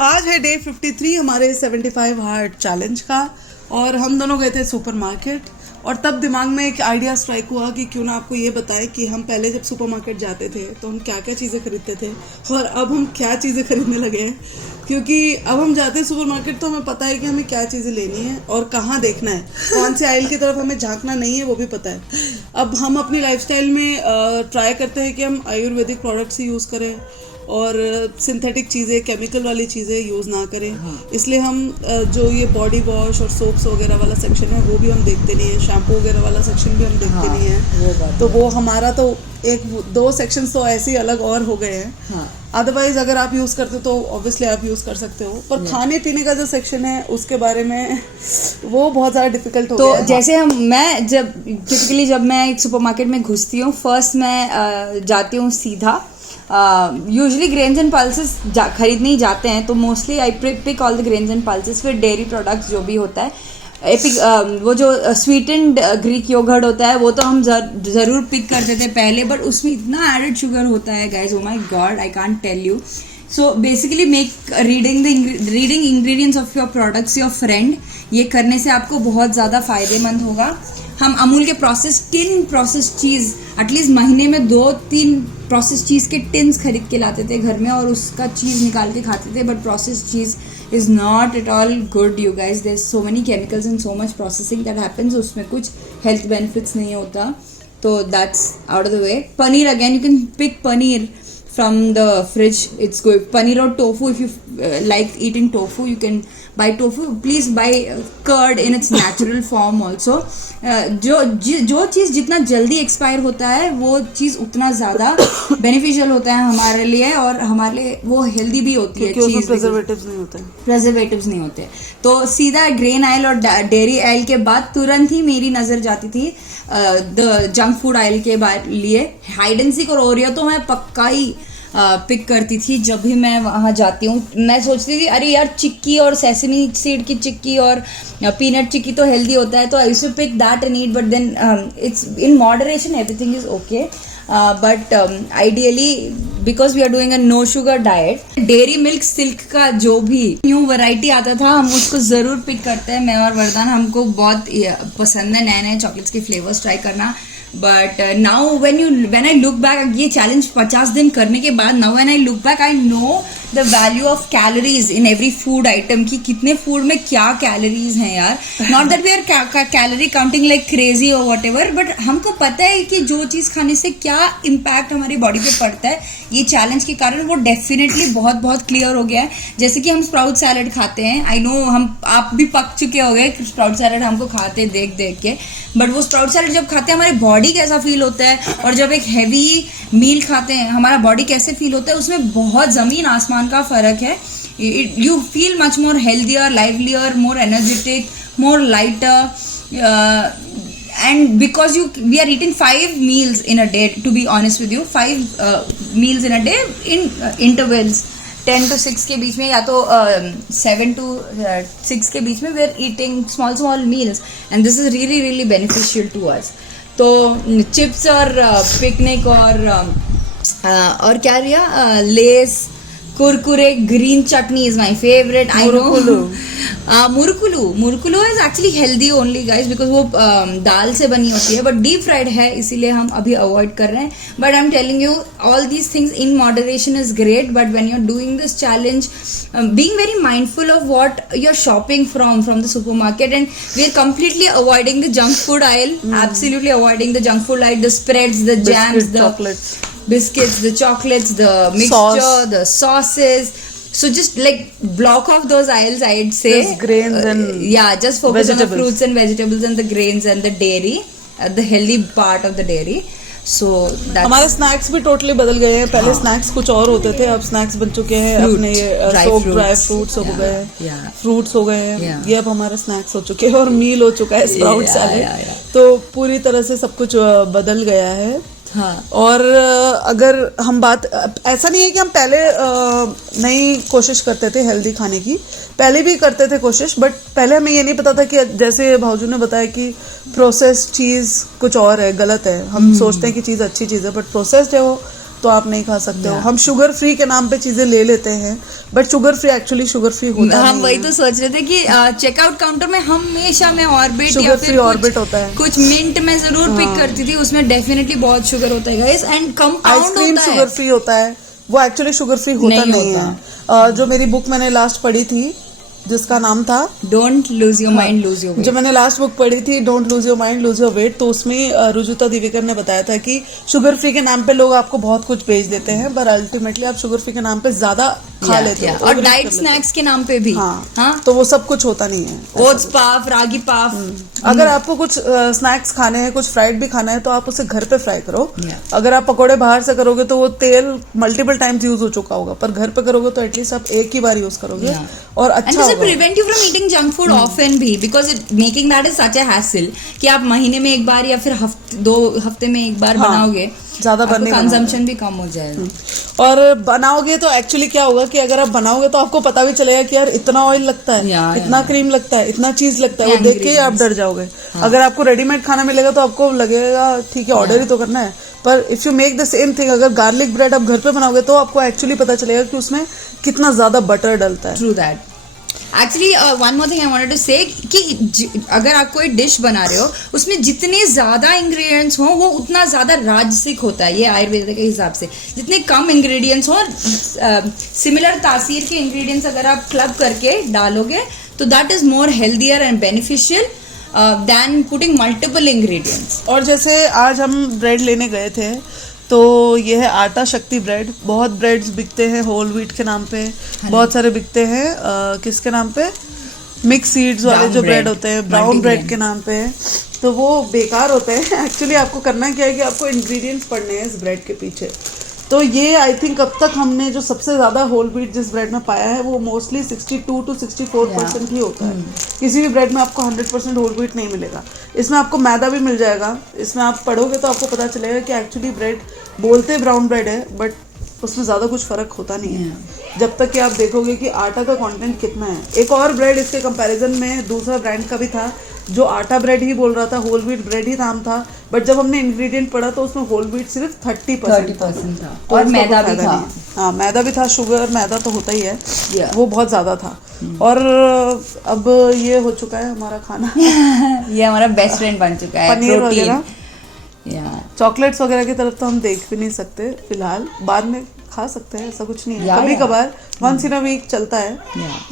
आज है डे 53 हमारे 75 हार्ड चैलेंज का और हम दोनों गए थे सुपरमार्केट और तब दिमाग में एक आइडिया स्ट्राइक हुआ कि क्यों ना आपको ये बताएं कि हम पहले जब सुपरमार्केट जाते थे तो हम क्या क्या चीज़ें खरीदते थे और अब हम क्या चीज़ें खरीदने लगे हैं। क्योंकि अब हम जाते हैं सुपरमार्केट तो हमें पता है कि हमें क्या चीज़ें लेनी है और कहाँ देखना है, कौन से आइल की तरफ हमें झांकना नहीं है वो भी पता है। अब हम अपनी लाइफस्टाइल में ट्राई करते हैं कि हम आयुर्वेदिक प्रोडक्ट्स ही यूज़ करें और सिंथेटिक चीज़ें, केमिकल वाली चीज़ें यूज़ ना करें। इसलिए हम जो ये बॉडी वॉश और सोप्स वगैरह वाला सेक्शन है वो भी हम देखते नहीं है, शैम्पू वगैरह वाला सेक्शन भी हम देखते नहीं है। तो वो हमारा तो एक दो सेक्शंस तो ऐसे ही अलग और हो गए हैं। अदरवाइज अगर आप यूज़ करते हो तो ऑब्वियसली आप यूज़ कर सकते हो, पर खाने पीने का जो सेक्शन है उसके बारे में वो बहुत ज़्यादा डिफिकल्ट हो गया है। जैसे मैं जब मैं सुपरमार्केट में घुसती हूँ, फर्स्ट मैं जाती हूँ सीधा यूजली ग्रेन्स एंड पल्सेस खरीदने ही जाते हैं, तो mostly I pick all the grains and pulses. फिर डेयरी प्रोडक्ट्स जो भी होता है, वो जो स्वीटेंड ग्रीक योगर्ट होता है वो तो हम ज़रूर पिक करते थे पहले, बट उसमें इतना एडेड शुगर होता है guys, oh my god, I can't tell you. So basically make reading ingredients of your products your friend. ये करने से आपको बहुत ज़्यादा फायदेमंद होगा। हम अमूल के प्रोसेस चीज़ एटलीस्ट महीने में 2-3 प्रोसेस चीज़ के टिन्स खरीद के लाते थे घर में और उसका चीज़ निकाल के खाते थे। But process cheese is not at all good you guys, there is so many chemicals and so much processing that happens, उसमें कुछ हेल्थ बेनिफिट्स नहीं होता, तो that's out of the way. Paneer again, you can pick paneer from the fridge, it's good. Paneer or tofu, if you like eating tofu, you can buy tofu. Please buy curd in its natural form also. जो चीज़ जितना जल्दी expire होता है वो चीज़ उतना ज़्यादा beneficial होता है हमारे लिए, और हमारे लिए वो हेल्दी भी होती है चीज़। प्रिजर्वेटिव्स नहीं होते। तो सीधा ग्रेन आयल और डेयरी आयल के बाद तुरंत ही मेरी नज़र जाती थी द जंक फूड आयल के लिए। हाइड एंड सीक और ओरियो तो मैं पक्का ही पिक करती थी जब भी मैं वहाँ जाती हूँ। मैं सोचती थी अरे यार चिक्की और सेसमी सीड की चिक्की और पीनट चिक्की तो हेल्दी होता है, तो I used to pick that and eat, but then it's in moderation, everything is okay, but ideally because we are doing a no sugar diet. Dairy Milk Silk का जो भी new variety आता था हम उसको ज़रूर पिक करते हैं। मैं और वरदान, हमको बहुत पसंद है नए नए चॉकलेट्स के फ्लेवर्स ट्राई करना। But now when I look back, ये चैलेंज 50 दिन करने के बाद now when I look back I know the value of calories in every food item, कि कितने फूड में क्या कैलोरीज हैं यार। Not that we are calorie counting like crazy or whatever, but हमको पता है कि जो चीज़ खाने से क्या इम्पैक्ट हमारी बॉडी पे पड़ता है। ये चैलेंज के कारण वो डेफिनेटली बहुत बहुत क्लियर हो गया है। जैसे कि हम स्प्राउट सैलड खाते हैं, आई नो आप भी पक चुके हो गए स्प्राउट सैलड हमको खाते देख के, बट वो स्प्राउट सैलड जब खाते हैं हमारी बॉडी कैसा फील होता है, और जब एक हैवी मील खाते हैं हमारा बॉडी कैसे फील होता है, उसमें बहुत ज़मीन आसमान का फ़र्क है। You feel much more healthier, livelier, more energetic, more lighter, and because we are eating 5 meals in a day, to be honest with you, 5 meals in a day in intervals 10 to 6 के बीच में, या तो 7 to 6 के बीच में we are eating small meals and this is really beneficial to us. तो chips और picnic और क्या रिया, Lay's, Kurkure, green chutney is my favourite. I know murkulu is actually healthy only guys, because वो दाल से बनी होती है, बट डीप फ्राइड है इसीलिए हम अभी अवॉइड कर रहे हैं। But I am telling you all these things in moderation is great, but when you are doing this challenge being very mindful of what you're shopping from the supermarket, and we're completely avoiding the junk food aisle, absolutely avoiding the junk food aisle, the spreads, the jams, the biscuits, the chocolates, the mixture, the sauces. So just like block off those aisles, I'd say. Just grains and just focus on the fruits and vegetables and the grains and the dairy, the healthy part of the dairy. So हमारे snacks भी totally बदल गए हैं। पहले snacks कुछ और होते थे, अब स्नैक्स बन चुके हैं अपने ड्राई फ्रूट्स हो गए हैं, फ्रूट्स हो गए हैं, ये अब हमारे स्नैक्स हो चुके हैं और मील हो चुका है स्प्राउट सैलेड। तो पूरी तरह से सब कुछ बदल गया है। और अगर हम बात, ऐसा नहीं है कि हम पहले नहीं कोशिश करते थे हेल्दी खाने की, पहले भी करते थे कोशिश, बट पहले हमें ये नहीं पता था कि जैसे भाऊजू ने बताया कि प्रोसेस्ड चीज़ कुछ और है, गलत है। हम सोचते हैं कि चीज़ अच्छी चीज़ है, बट प्रोसेस्ड है वो तो आप नहीं खा सकते हो। Yeah. हम शुगर फ्री के नाम पे चीजें ले लेते हैं, but sugar free actually sugar free होता हम नहीं वही है। तो सोच रहे थे कि चेकआउट काउंटर में हमेशा मैं ऑर्बिट Sugar या free फिर Orbit होता है। कुछ मिंट में जरूर पिक करती थी, उसमें डेफिनेटली बहुत शुगर होता है गाइस, एंड कंपाउंड आइसक्रीम होता शुगर है। फ्री होता है, वो एक्चुअली शुगर फ्री होता नहीं है। जो मेरी बुक मैंने लास्ट पढ़ी थी जिसका नाम था don't lose your mind, lose your जो मैंने लास्ट बुक पढ़ी थी don't lose your mind lose your weight, तो उसमें रुजुता दिवेकर ने बताया था कि शुगर फ्री के नाम पे लोग आपको बहुत कुछ बेच देते हैं, पर अल्टीमेटली आप शुगर फ्री के नाम पे ज्यादा खा लेते हो और डाइट स्नैक्स के नाम पे भी। हाँ, तो वो सब कुछ होता नहीं है। ओट्स पाफ, रागी पाफ। अगर आपको कुछ स्नैक्स खाने हैं, कुछ फ्राइड भी खाना है, तो आप उसे घर पे फ्राई करो। Yeah. अगर आप पकोड़े बाहर से करोगे तो वो तेल मल्टीपल टाइम्स यूज हो चुका होगा, पर घर पे करोगे तो एटलीस्ट आप एक ही बार यूज करोगे और And अच्छा this will होगा। prevent you from eating junk food often भी, because making that is such a hassle कि आप महीने में एक बार या फिर दो हफ्ते में एक बार बनाओगे, ज्यादा बार नहीं कंजम्पशन भी कम हो जाएगा। और बनाओगे तो एक्चुअली क्या होगा कि अगर आप बनाओगे तो आपको पता भी चलेगा कि यार इतना ऑयल लगता है, इतना क्रीम लगता है, इतना चीज लगता है, वो देख के ही आप डर जाओगे। अगर आपको रेडीमेड खाना मिलेगा तो आपको लगेगा ठीक है ऑर्डर ही तो करना है, पर if you make the same thing, अगर गार्लिक ब्रेड आप घर पे बनाओगे तो आपको एक्चुअली पता चलेगा कि उसमें कितना ज्यादा बटर डलता है। True that. Actually one more thing I wanted to say कि अगर आप कोई डिश बना रहे हो उसमें जितने ज्यादा इंग्रेडिएंट्स हो वो उतना ज्यादा राजसिक होता है, ये आयुर्वेद के हिसाब से। जितने कम इंग्रेडिएंट्स हो, सिमिलर तासीर के इंग्रेडिएंट्स अगर आप क्लब करके डालोगे तो that is more healthier and beneficial than putting multiple ingredients. और जैसे आज हम ब्रेड लेने गए थे तो ये है आटा शक्ति ब्रेड। बहुत ब्रेड्स बिकते हैं होल व्हीट के नाम पे, बहुत सारे बिकते हैं किसके नाम पे, मिक्स सीड्स वाले जो ब्रेड होते हैं, ब्राउन ब्रेड के नाम पे, तो वो बेकार होते हैं। एक्चुअली आपको करना क्या है कि आपको इंग्रेडिएंट्स पढ़ने हैं इस ब्रेड के पीछे। तो ये आई थिंक अब तक हमने जो सबसे ज्यादा होल व्हीट जिस ब्रेड में पाया है वो मोस्टली 62 to 64% ही होता है। किसी भी ब्रेड में आपको 100% होल व्हीट नहीं मिलेगा। इसमें आपको मैदा भी मिल जाएगा, इसमें आप पढ़ोगे तो आपको पता चलेगा कि एक्चुअली ब्रेड बोलते ब्राउन ब्रेड है, बट उसमें ज़्यादा कुछ फ़र्क होता नहीं है जब तक कि आप देखोगे कि आटा का कंटेंट कितना है। एक और ब्रेड इसके कंपैरिजन में दूसरा ब्रांड का भी था जो आटा ब्रेड ही बोल रहा था, होल व्हीट ब्रेड ही नाम था, बट जब हमने इंग्रेडिएंट पढ़ा तो उसमें होल व्हीट सिर्फ 30% था तो और मैदा भी था। हाँ, मैदा भी था, शुगर मैदा तो होता ही है, वो बहुत ज़्यादा था। और अब ये हो चुका है हमारा खाना ये हमारा बेस्ट फ्रेंड बन चुका है, पनीर वगैरह, चॉकलेट्स वगैरह की तरफ तो हम देख भी नहीं सकते फिलहाल, बाद में खा सकते हैं, ऐसा कुछ नहीं है। कभी कभार वंस इन अ वीक चलता है,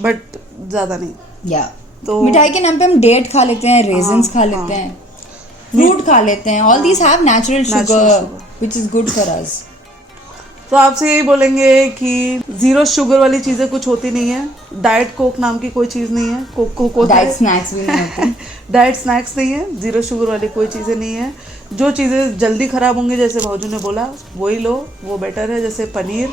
बट ज्यादा नहीं। तो मिठाई के नाम पे हम डेट खा लेते हैं, रेजन्स खा लेते हैं, फ्रूट खा लेते हैं, all these have natural sugar which is good for us. तो आपसे यही बोलेंगे कि जीरो शुगर वाली चीजें कुछ होती नहीं है, डाइट कोक नाम की कोई चीज नहीं है, कोक होता है, डाइट स्नैक्स भी नहीं होते डाइट स्नैक्स नहीं है, जीरो शुगर वाली कोई चीजें नहीं है। जो चीजें जल्दी खराब होंगी जैसे भाऊजी ने बोला वही लो, वो बेटर है। जैसे पनीर,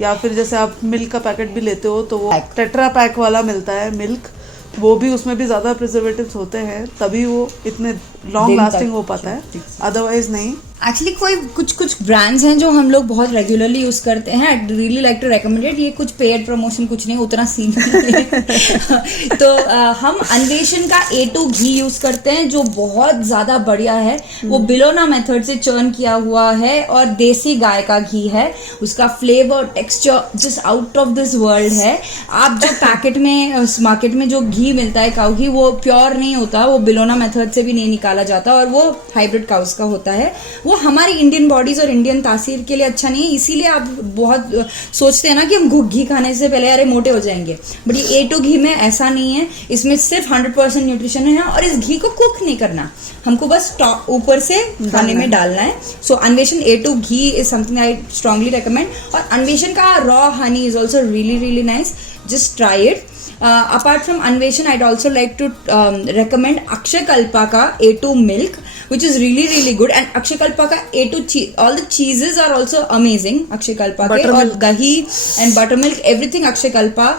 या फिर जैसे आप मिल्क का पैकेट भी लेते हो तो वो टेट्रा पैक वाला मिलता है मिल्क, वो भी उसमें भी ज्यादा प्रिजर्वेटिव्स होते हैं, तभी वो इतने लॉन्ग लास्टिंग हो पाता है, अदरवाइज नहीं। एक्चुअली कोई कुछ ब्रांड्स हैं जो हम लोग बहुत रेगुलरली यूज करते हैं, I really like to recommended. ये कुछ पेड प्रमोशन कुछ नहीं, उतना सीन नहीं तो हम अन्वेषण का A2 घी यूज करते हैं जो बहुत ज्यादा बढ़िया है। वो बिलोना मेथड से चर्न किया हुआ है और देसी गाय का घी है। उसका flavour texture just out of this world है। आप जो पैकेट में मार्केट में जो घी मिलता है काऊ घी, वो प्योर नहीं होता, वो बिलोना मेथड से भी नहीं निकाला जाता और वो हाइब्रिड काउस का होता है। वो हमारी इंडियन बॉडीज और इंडियन तासीर के लिए अच्छा नहीं है, इसीलिए आप बहुत सोचते हैं ना कि हम घी खाने से पहले अरे मोटे हो जाएंगे, बट ये A2 घी में ऐसा नहीं है। इसमें सिर्फ 100% न्यूट्रिशन है और इस घी को कुक नहीं करना, हमको बस ऊपर से खाने में डालना है। सो अन्वेषण A2 ghee is something I strongly recommend. और अन्वेषण का raw honey is also really really nice, just try it. Apart from Anveshan, I'd also like to recommend Akshakalpa ka A2 milk, which is really really good. And Akshakalpa ka A2 cheese, all the cheeses are also amazing. Akshakalpa ke और dahi and buttermilk, everything Akshakalpa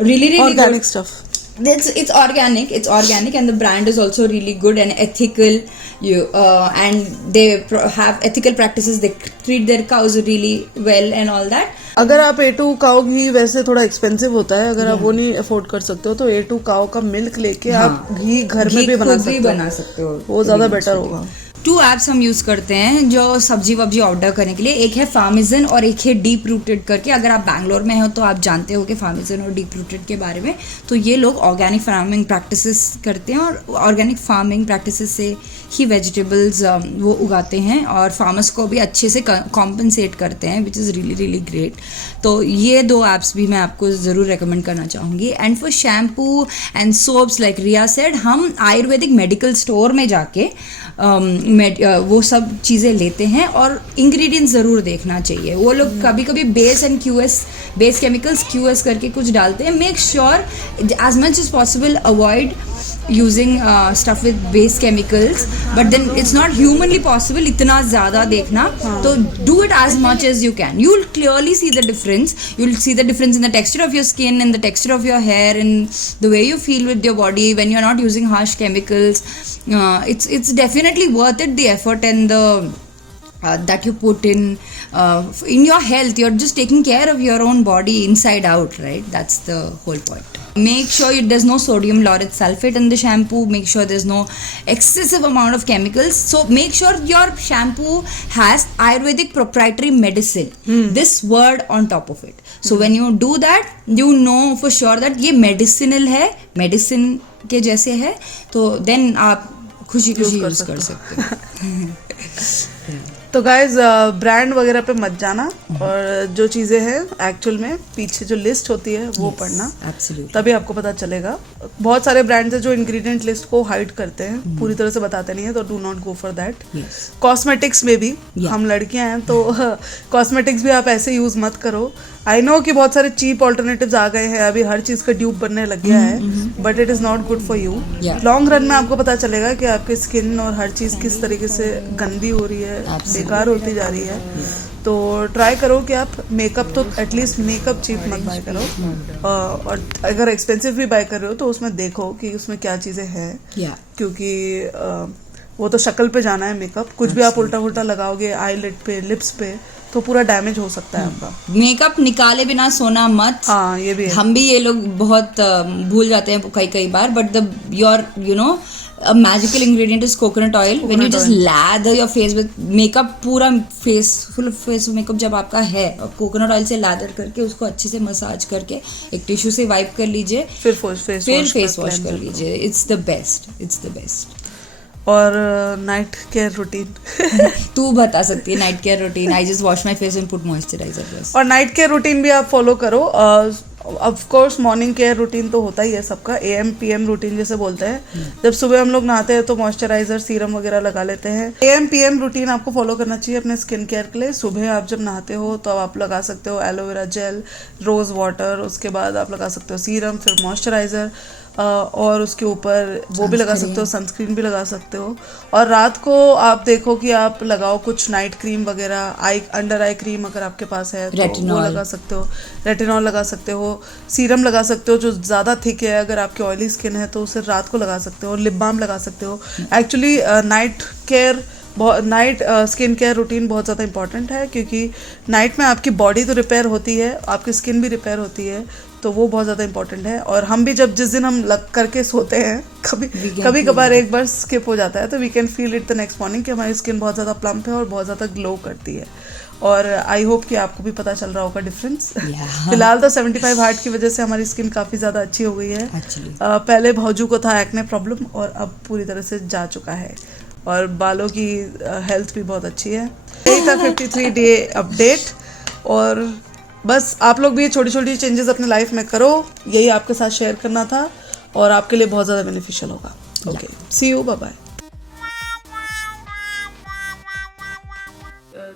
really really organic good stuff. It's organic and the brand is also really good and ethical. And they have ethical practices. They treat their cows really well and all that. अगर आप A2 काऊ घी वैसे थोड़ा expensive होता है, अगर आप वो नहीं अफोर्ड कर सकते हो तो A2 काऊ का मिल्क लेके आप घी घर में भी बना सकते हो, वो ज्यादा बेटर होगा। 2 ऐप्स हम यूज़ करते हैं जो सब्जी वब्जी ऑर्डर करने के लिए। एक है फार्मिजन और एक है डीप रूटेड करके। अगर आप बैंगलोर में हो तो आप जानते हो कि फार्मिजन और डीप रूटेड के बारे में। तो ये लोग ऑर्गेनिक फार्मिंग प्रैक्टिसेस करते हैं और ऑर्गेनिक फार्मिंग प्रैक्टिसेस से ही वेजिटेबल्स वो उगाते हैं और फार्मर्स को भी अच्छे से कॉम्पनसेट करते हैं, which is really really great. तो ये 2 ऐप्स भी मैं आपको ज़रूर रेकमेंड करना चाहूँगी। And for shampoo and soaps like Riya said, हम आयुर्वेदिक मेडिकल स्टोर में जाके वो सब चीज़ें लेते हैं और इंग्रेडिएंट्स ज़रूर देखना चाहिए। वो लोग कभी कभी बेस केमिकल्स QS करके कुछ डालते हैं। Make sure as much as possible avoid using stuff with base chemicals, but then it's not humanly possible इतना ज़्यादा देखना। तो do it as much as you can. You'll clearly see the difference. You'll see the difference in the texture of your skin, in the texture of your hair, in the way you feel with your body when you're not using harsh chemicals. It's definitely worth it, the effort and the that you put in your health. You're just taking care of your own body inside out, right? That's the whole point. Make sure there's no sodium lauryl sulfate in the shampoo. Make sure there's no excessive amount of chemicals. So make sure your shampoo has Ayurvedic proprietary medicine, this word on top of it. So when you do that, you know for sure that ये medicinal है, medicine के जैसे है, तो then आप खुशी use कर सकते हो। तो गाइज ब्रांड वगैरह पे मत जाना और जो चीज़ें हैं एक्चुअल में पीछे जो लिस्ट होती है वो पढ़ना, तभी आपको पता चलेगा। बहुत सारे ब्रांड्स हैं जो इंग्रेडिएंट लिस्ट को हाइड करते हैं, पूरी तरह से बताते नहीं है, तो do not go for that. Cosmetics में भी हम लड़कियां हैं तो कॉस्मेटिक्स भी आप ऐसे यूज़ मत करो। आई नो कि बहुत सारे चीप ऑल्टरनेटिव्स आ गए हैं, अभी हर चीज़ का ड्यूब बनने लग गया है, but it is not good for you. Long run में आपको पता चलेगा कि आपकी स्किन और हर चीज़ किस तरीके से गंदी हो रही है, बेकार होती जा रही है। तो ट्राई करो कि आप मेकअप तो एटलीस्ट मेकअप चीप मत बाय करो, और अगर एक्सपेंसिव भी बाय कर रहे हो तो उसमें देखो कि उसमें क्या चीज़ें हैं, क्योंकि वो तो शक्ल पे जाना है मेकअप। कुछ भी आप उल्टा उल्टा लगाओगे आईलिड पे, लिप्स पे, तो पूरा डैमेज हो सकता है आपका। मेकअप निकाले बिना सोना मत। हाँ, ये भी है। हम भी ये लोग बहुत भूल जाते हैं कई बार, but a magical ingredient is coconut oil. When you just lather your face with makeup, पूरा full face makeup जब आपका है, और कोकोनट ऑयल से लैदर करके उसको अच्छे से मसाज करके एक टिश्यू से वाइप कर लीजिए, फिर फेस वॉश कर लीजिए। It's the best. और नाइट केयर रूटीन तू बता सकती है night care routine. I just wash my face and put moisturiser बस। और नाइट केयर रूटीन भी आप फॉलो करो। Of course morning care routine तो होता ही है सबका, AM PM रूटीन जैसे बोलते हैं। जब सुबह हम लोग नहाते हैं तो मॉइस्चराइजर सीरम वगैरह लगा लेते हैं। AM PM रूटीन आपको फॉलो करना चाहिए अपने स्किन केयर के लिए। सुबह आप जब नहाते हो तो आप लगा सकते हो एलोवेरा जेल, रोज वाटर, उसके बाद आप लगा सकते हो सीरम, फिर मॉइस्चराइजर, और उसके ऊपर वो भी लगा सकते हो, सनस्क्रीन भी लगा सकते हो। और रात को आप देखो कि आप लगाओ कुछ नाइट क्रीम वगैरह, अंडर आई क्रीम अगर आपके पास है तो वो लगा सकते हो, रेटिनॉल लगा सकते हो, सीरम लगा सकते हो जो ज़्यादा थिक है। अगर आपकी ऑयली स्किन है तो उसे रात को लगा सकते हो, लिप बाम लगा सकते हो। Actually night skin care routine बहुत ज़्यादा इंपॉर्टेंट है, क्योंकि नाइट में आपकी बॉडी तो रिपेयर होती है, आपकी स्किन भी रिपेयर होती है, तो वो बहुत ज़्यादा इंपॉर्टेंट है। और हम भी जिस दिन हम लग करके सोते हैं, कभी कभार एक बार स्किप हो जाता है, तो we can feel it the next morning कि हमारी स्किन बहुत ज़्यादा प्लम्प है और बहुत ज़्यादा ग्लो करती है। और आई होप कि आपको भी पता चल रहा होगा डिफरेंस। फिलहाल तो 75 हार्ट की वजह से हमारी स्किन काफ़ी ज़्यादा अच्छी हो गई है। पहले भाउजू को था एक्ने प्रॉब्लम, और अब पूरी तरह से जा चुका है, और बालों की हेल्थ भी बहुत अच्छी है। यही था 53 डे अपडेट। और बस आप लोग भी छोटी छोटी चेंजेस अपने लाइफ में करो, यही आपके साथ शेयर करना था, और आपके लिए बहुत ज़्यादा बेनिफिशियल होगा। Okay, see you, bye bye.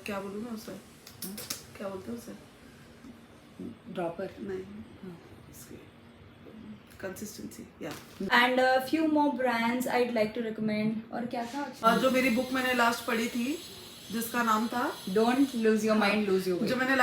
क्या बोलूँ मैं उसे, क्या बोलते हैं उसे, ड्रॉपर नहीं, कंसिस्टेंसी, या। And few more brands I'd like to recommend। और क्या था जो मेरी बुक मैंने लास्ट पढ़ी थी जिसका नाम था Don't Lose Your Mind, Lose Your Way। जो मैंने